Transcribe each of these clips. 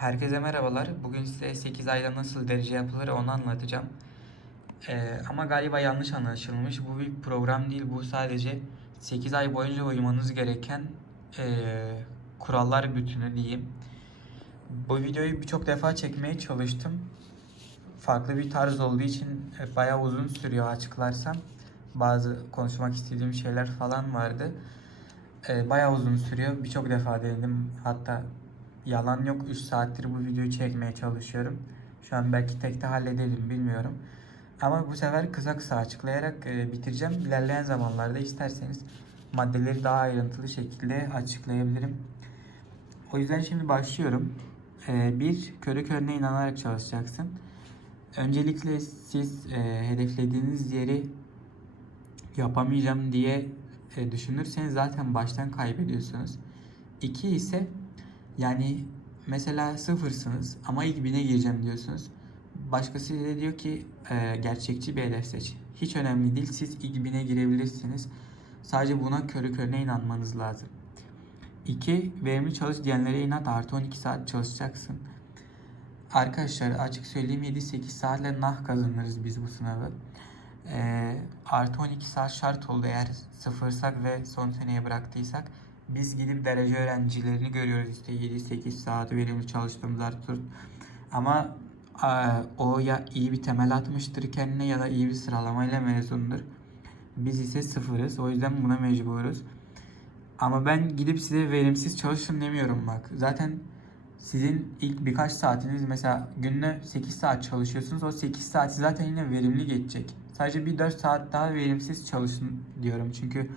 Herkese merhabalar. Bugün size 8 ayda nasıl derece yapılır onu anlatacağım. Ee, ama galiba yanlış anlaşılmış. Bu bir program değil. Bu sadece 8 ay boyunca uymanız gereken ee, kurallar bütünü diyeyim. Bu videoyu birçok defa çekmeye çalıştım. Farklı bir tarz olduğu için e, bayağı uzun sürüyor açıklarsam. Bazı konuşmak istediğim şeyler falan vardı. Ee, bayağı uzun sürüyor. Birçok defa denedim. Hatta yalan yok 3 saattir bu videoyu çekmeye çalışıyorum. Şu an belki tekte halledelim bilmiyorum. Ama bu sefer kısa kısa açıklayarak e, bitireceğim. İlerleyen zamanlarda isterseniz maddeleri daha ayrıntılı şekilde açıklayabilirim. O yüzden şimdi başlıyorum. E, bir, körü körüne inanarak çalışacaksın. Öncelikle siz e, hedeflediğiniz yeri yapamayacağım diye e, düşünürseniz zaten baştan kaybediyorsunuz. İki ise yani mesela sıfırsınız ama ilk bine gireceğim diyorsunuz. Başkası size diyor ki e, gerçekçi bir hedef seç. Hiç önemli değil siz ilk bine girebilirsiniz. Sadece buna körü körüne inanmanız lazım. 2. Verimli çalış diyenlere inat artı 12 saat çalışacaksın. Arkadaşlar açık söyleyeyim 7-8 saatle nah kazanırız biz bu sınavı. Ee, artı 12 saat şart oldu eğer sıfırsak ve son seneye bıraktıysak. Biz gidip derece öğrencilerini görüyoruz işte 7-8 saat verimli çalıştığımız artır. Ama e, o ya iyi bir temel atmıştır kendine ya da iyi bir sıralamayla mezundur. Biz ise sıfırız. O yüzden buna mecburuz. Ama ben gidip size verimsiz çalışın demiyorum bak. Zaten sizin ilk birkaç saatiniz mesela günde 8 saat çalışıyorsunuz. O 8 saati zaten yine verimli geçecek. Sadece bir 4 saat daha verimsiz çalışın diyorum. Çünkü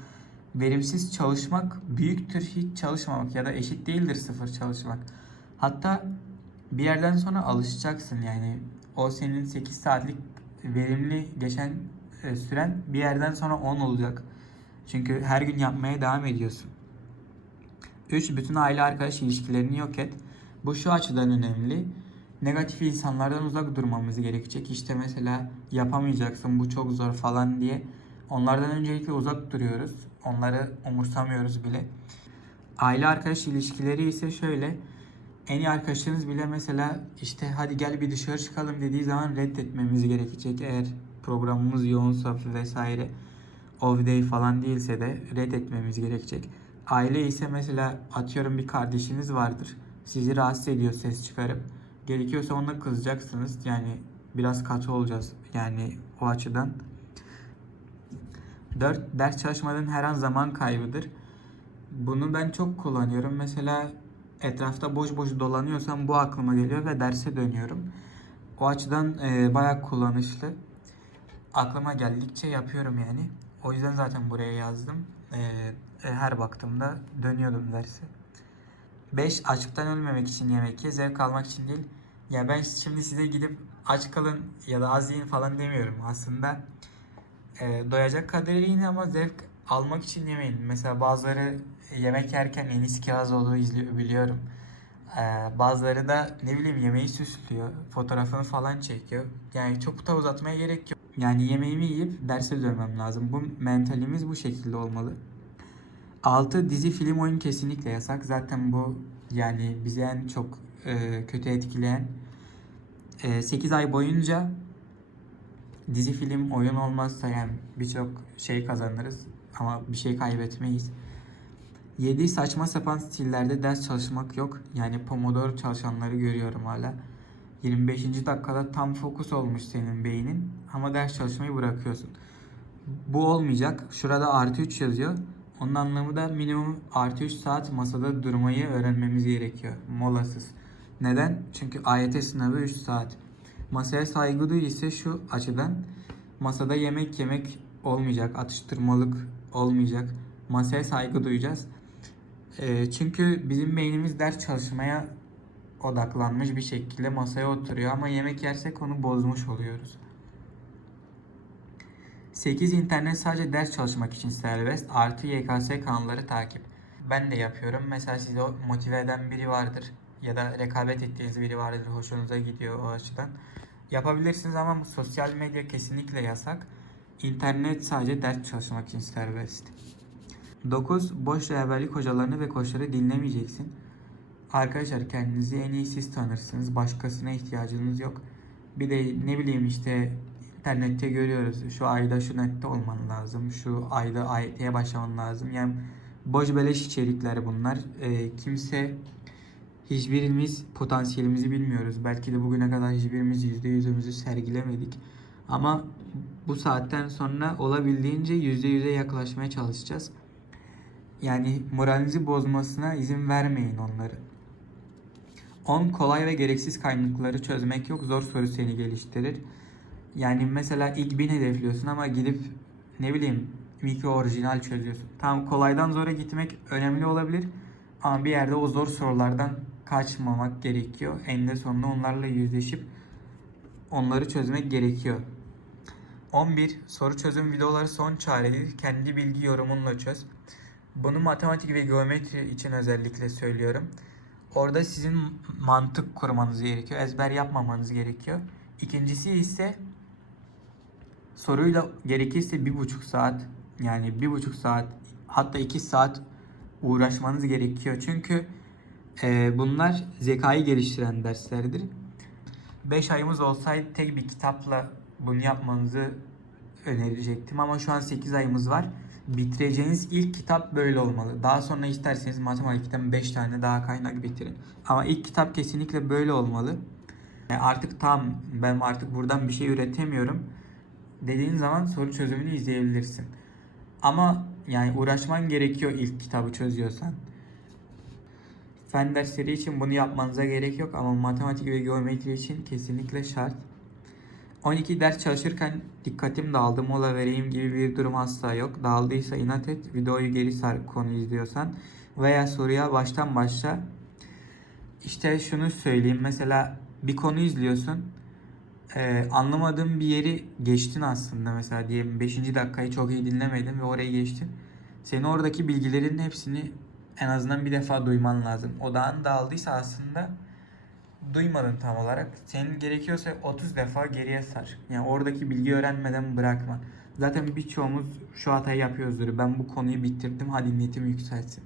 verimsiz çalışmak büyüktür hiç çalışmamak ya da eşit değildir sıfır çalışmak. Hatta bir yerden sonra alışacaksın yani. O senin 8 saatlik verimli geçen e, süren bir yerden sonra 10 olacak. Çünkü her gün yapmaya devam ediyorsun. 3. Bütün aile arkadaş ilişkilerini yok et. Bu şu açıdan önemli. Negatif insanlardan uzak durmamız gerekecek. İşte mesela yapamayacaksın bu çok zor falan diye. Onlardan öncelikle uzak duruyoruz. Onları umursamıyoruz bile. Aile arkadaş ilişkileri ise şöyle. En iyi arkadaşınız bile mesela işte hadi gel bir dışarı çıkalım dediği zaman reddetmemiz gerekecek. Eğer programımız yoğunsa vesaire off day falan değilse de reddetmemiz gerekecek. Aile ise mesela atıyorum bir kardeşiniz vardır. Sizi rahatsız ediyor ses çıkarıp. Gerekiyorsa ona kızacaksınız. Yani biraz katı olacağız yani o açıdan. 4. Ders çalışmadığın her an zaman kaybıdır. Bunu ben çok kullanıyorum. Mesela etrafta boş boş dolanıyorsam bu aklıma geliyor ve derse dönüyorum. O açıdan e, bayağı kullanışlı. Aklıma geldikçe yapıyorum yani. O yüzden zaten buraya yazdım. E, e, her baktığımda dönüyordum derse. 5. Açıktan ölmemek için yemek ye, zevk almak için değil. Ya ben şimdi size gidip aç kalın ya da az yiyin falan demiyorum. Aslında e, doyacak kadar yiyin ama zevk almak için yemeyin. Mesela bazıları yemek yerken Enis Kirazoğlu'nu izliyor biliyorum. E, bazıları da ne bileyim yemeği süslüyor. Fotoğrafını falan çekiyor. Yani çok da uzatmaya gerek yok. Yani yemeğimi yiyip derse dönmem lazım. Bu mentalimiz bu şekilde olmalı. 6 dizi film oyun kesinlikle yasak. Zaten bu yani bizi en çok e, kötü etkileyen e, 8 ay boyunca dizi film oyun olmazsa yani birçok şey kazanırız ama bir şey kaybetmeyiz. 7 saçma sapan stillerde ders çalışmak yok. Yani Pomodoro çalışanları görüyorum hala. 25. dakikada tam fokus olmuş senin beynin ama ders çalışmayı bırakıyorsun. Bu olmayacak. Şurada artı 3 yazıyor. Onun anlamı da minimum artı 3 saat masada durmayı öğrenmemiz gerekiyor. Molasız. Neden? Çünkü AYT sınavı 3 saat. Masaya saygı duy ise şu açıdan. Masada yemek yemek olmayacak. Atıştırmalık olmayacak. Masaya saygı duyacağız. Ee, çünkü bizim beynimiz ders çalışmaya odaklanmış bir şekilde masaya oturuyor ama yemek yersek onu bozmuş oluyoruz. 8 internet sadece ders çalışmak için serbest. Artı YKS kanalları takip. Ben de yapıyorum. Mesela sizi o motive eden biri vardır. Ya da rekabet ettiğiniz biri vardır. Hoşunuza gidiyor o açıdan. Yapabilirsiniz ama sosyal medya kesinlikle yasak. İnternet sadece ders çalışmak için serbest. 9. Boş rehberlik hocalarını ve koçları dinlemeyeceksin. Arkadaşlar kendinizi en iyi siz tanırsınız. Başkasına ihtiyacınız yok. Bir de ne bileyim işte internette görüyoruz. Şu ayda şu nette olman lazım. Şu ayda AYT'ye başlaman lazım. Yani boş beleş içerikler bunlar. Ee, kimse hiçbirimiz potansiyelimizi bilmiyoruz. Belki de bugüne kadar hiçbirimiz yüzde yüzümüzü sergilemedik. Ama bu saatten sonra olabildiğince yüzde yüze yaklaşmaya çalışacağız. Yani moralinizi bozmasına izin vermeyin onları. 10 kolay ve gereksiz kaynakları çözmek yok. Zor soru seni geliştirir. Yani mesela ilk 1000 hedefliyorsun ama gidip ne bileyim mikro orijinal çözüyorsun. Tamam kolaydan zora gitmek önemli olabilir. Ama bir yerde o zor sorulardan kaçmamak gerekiyor. Eninde sonunda onlarla yüzleşip onları çözmek gerekiyor. 11. Soru çözüm videoları son çaredir. Kendi bilgi yorumunla çöz. Bunu matematik ve geometri için özellikle söylüyorum. Orada sizin mantık kurmanız gerekiyor. Ezber yapmamanız gerekiyor. İkincisi ise soruyla gerekirse bir buçuk saat yani bir buçuk saat hatta iki saat uğraşmanız gerekiyor. Çünkü e, bunlar zekayı geliştiren derslerdir. 5 ayımız olsaydı tek bir kitapla bunu yapmanızı önerecektim ama şu an 8 ayımız var. Bitireceğiniz ilk kitap böyle olmalı. Daha sonra isterseniz matematikten 5 tane daha kaynak bitirin. Ama ilk kitap kesinlikle böyle olmalı. Artık tam ben artık buradan bir şey üretemiyorum dediğin zaman soru çözümünü izleyebilirsin. Ama yani uğraşman gerekiyor ilk kitabı çözüyorsan. Fen dersleri için bunu yapmanıza gerek yok ama matematik ve geometri için kesinlikle şart. 12 ders çalışırken dikkatim dağıldı mola vereyim gibi bir durum asla yok. Dağıldıysa inat et videoyu geri sar konu izliyorsan veya soruya baştan başla. İşte şunu söyleyeyim mesela bir konu izliyorsun ee, anlamadığın bir yeri geçtin aslında mesela diyelim 5. dakikayı çok iyi dinlemedin ve orayı geçtin. Senin oradaki bilgilerin hepsini en azından bir defa duyman lazım. Odağın dağıldıysa aslında duymadın tam olarak. Senin gerekiyorsa 30 defa geriye sar. Yani oradaki bilgi öğrenmeden bırakma. Zaten birçoğumuz şu hatayı yapıyoruzdur. Ben bu konuyu bitirdim hadi netim yükselsin.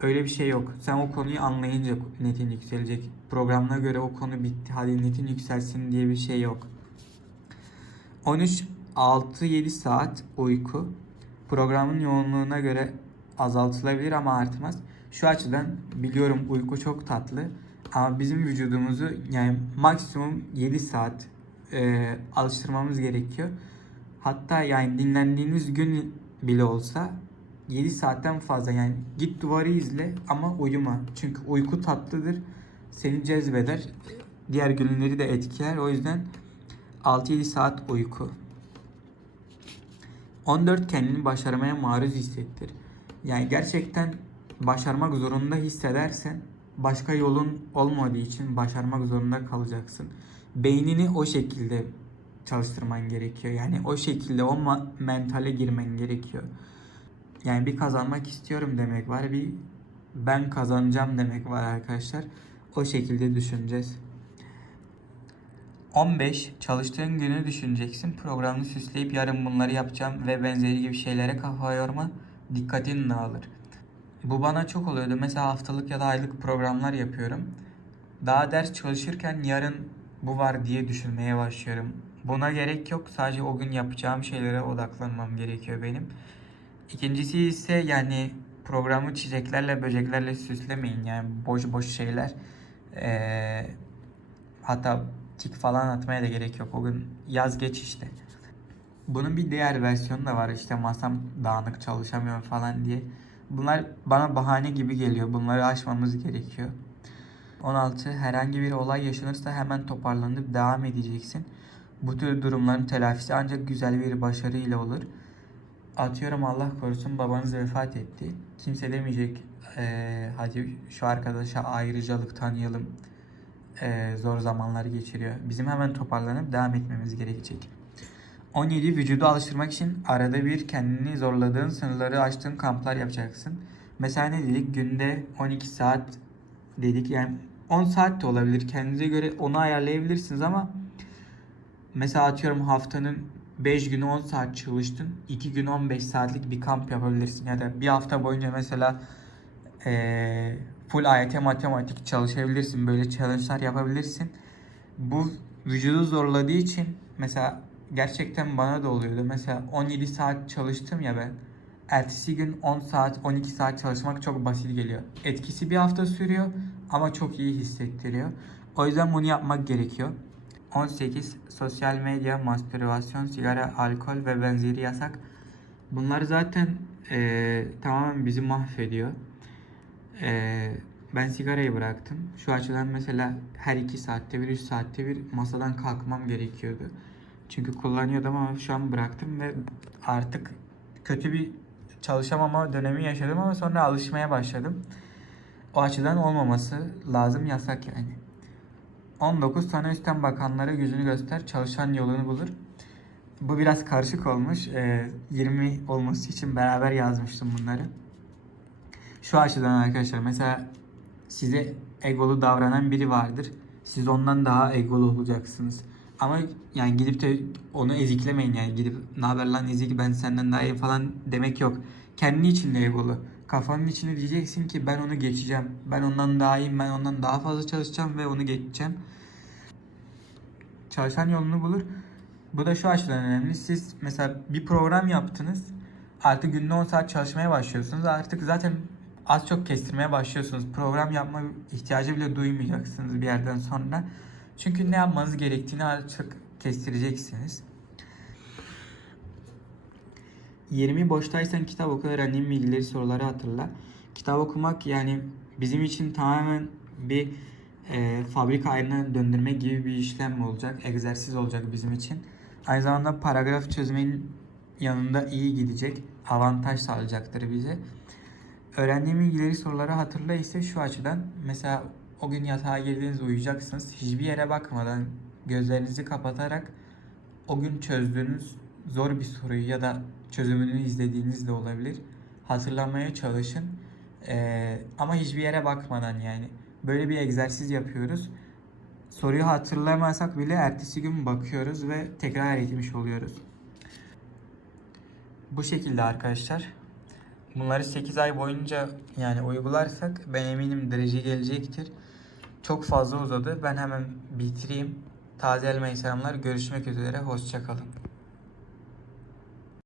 Öyle bir şey yok. Sen o konuyu anlayınca netin yükselecek. Programına göre o konu bitti. Hadi netin yükselsin diye bir şey yok. 13 6-7 saat uyku programın yoğunluğuna göre azaltılabilir ama artmaz. Şu açıdan biliyorum uyku çok tatlı ama bizim vücudumuzu yani maksimum 7 saat e, alıştırmamız gerekiyor. Hatta yani dinlendiğiniz gün bile olsa 7 saatten fazla yani git duvarı izle ama uyuma. Çünkü uyku tatlıdır. Seni cezbeder. Diğer günleri de etkiler. O yüzden 6-7 saat uyku. 14 kendini başarmaya maruz hissettir. Yani gerçekten başarmak zorunda hissedersen başka yolun olmadığı için başarmak zorunda kalacaksın. Beynini o şekilde çalıştırman gerekiyor. Yani o şekilde o mentale girmen gerekiyor. Yani bir kazanmak istiyorum demek var. Bir ben kazanacağım demek var arkadaşlar. O şekilde düşüneceğiz. 15. Çalıştığın günü düşüneceksin. Programını süsleyip yarın bunları yapacağım ve benzeri gibi şeylere kafa yorma. Dikkatin dağılır. Bu bana çok oluyordu. Mesela haftalık ya da aylık programlar yapıyorum. Daha ders çalışırken yarın bu var diye düşünmeye başlıyorum. Buna gerek yok. Sadece o gün yapacağım şeylere odaklanmam gerekiyor benim. İkincisi ise yani programı çiçeklerle, böceklerle süslemeyin. Yani boş boş şeyler. Ee, hatta tik falan atmaya da gerek yok. O gün yaz geç işte. Bunun bir diğer versiyonu da var. İşte masam dağınık çalışamıyorum falan diye. Bunlar bana bahane gibi geliyor. Bunları aşmamız gerekiyor. 16. Herhangi bir olay yaşanırsa hemen toparlanıp devam edeceksin. Bu tür durumların telafisi ancak güzel bir başarı ile olur. Atıyorum Allah korusun babanız vefat etti. Kimse demeyecek eee hadi şu arkadaşa ayrıcalık tanıyalım. Eee, zor zamanlar geçiriyor. Bizim hemen toparlanıp devam etmemiz gerekecek. 17. Vücudu alıştırmak için arada bir kendini zorladığın sınırları aştığın kamplar yapacaksın. Mesela ne dedik? Günde 12 saat dedik. Yani 10 saat de olabilir. Kendinize göre onu ayarlayabilirsiniz ama mesela atıyorum haftanın 5 günü 10 saat çalıştın. 2 gün 15 saatlik bir kamp yapabilirsin. Ya da bir hafta boyunca mesela eee, full AYT matematik çalışabilirsin. Böyle challenge'lar yapabilirsin. Bu vücudu zorladığı için mesela gerçekten bana da oluyordu. Mesela 17 saat çalıştım ya ben. Ertesi gün 10 saat, 12 saat çalışmak çok basit geliyor. Etkisi bir hafta sürüyor ama çok iyi hissettiriyor. O yüzden bunu yapmak gerekiyor. 18. Sosyal medya, mastürbasyon, sigara, alkol ve benzeri yasak. Bunlar zaten eee, tamamen bizi mahvediyor. Eee, ben sigarayı bıraktım. Şu açıdan mesela her 2 saatte bir, 3 saatte bir masadan kalkmam gerekiyordu. Çünkü kullanıyordum ama şu an bıraktım ve artık kötü bir çalışamama dönemi yaşadım ama sonra alışmaya başladım. O açıdan olmaması lazım yasak yani. 19 tane üstten bakanlara yüzünü göster, çalışan yolunu bulur. Bu biraz karışık olmuş. Ee, 20 olması için beraber yazmıştım bunları. Şu açıdan arkadaşlar mesela size egolu davranan biri vardır. Siz ondan daha egolu olacaksınız. Ama yani gidip de onu eziklemeyin yani gidip ne haber lan ezik ben senden daha iyi falan demek yok. Kendi içinde egolu. Kafanın içine diyeceksin ki ben onu geçeceğim. Ben ondan daha iyiyim. Ben ondan daha fazla çalışacağım ve onu geçeceğim. Çalışan yolunu bulur. Bu da şu açıdan önemli. Siz mesela bir program yaptınız. Artık günde 10 saat çalışmaya başlıyorsunuz. Artık zaten az çok kestirmeye başlıyorsunuz. Program yapma ihtiyacı bile duymayacaksınız bir yerden sonra. Çünkü ne yapmanız gerektiğini artık kestireceksiniz. 20 boştaysan kitap oku öğrendiğin bilgileri soruları hatırla. Kitap okumak yani bizim için tamamen bir e, fabrika ayarına döndürmek gibi bir işlem olacak. Egzersiz olacak bizim için. Aynı zamanda paragraf çözmenin yanında iyi gidecek. Avantaj sağlayacaktır bize. Öğrendiğim bilgileri soruları hatırla ise şu açıdan. Mesela o gün yatağa girdiğiniz uyuyacaksınız. Hiçbir yere bakmadan gözlerinizi kapatarak o gün çözdüğünüz zor bir soruyu ya da çözümünü izlediğiniz de olabilir. Hatırlamaya çalışın. Ee, ama hiçbir yere bakmadan yani. Böyle bir egzersiz yapıyoruz. Soruyu hatırlamazsak bile ertesi gün bakıyoruz ve tekrar etmiş oluyoruz. Bu şekilde arkadaşlar. Bunları 8 ay boyunca yani uygularsak ben eminim derece gelecektir. Çok fazla uzadı. Ben hemen bitireyim. Taze elma selamlar. Görüşmek üzere. Hoşçakalın.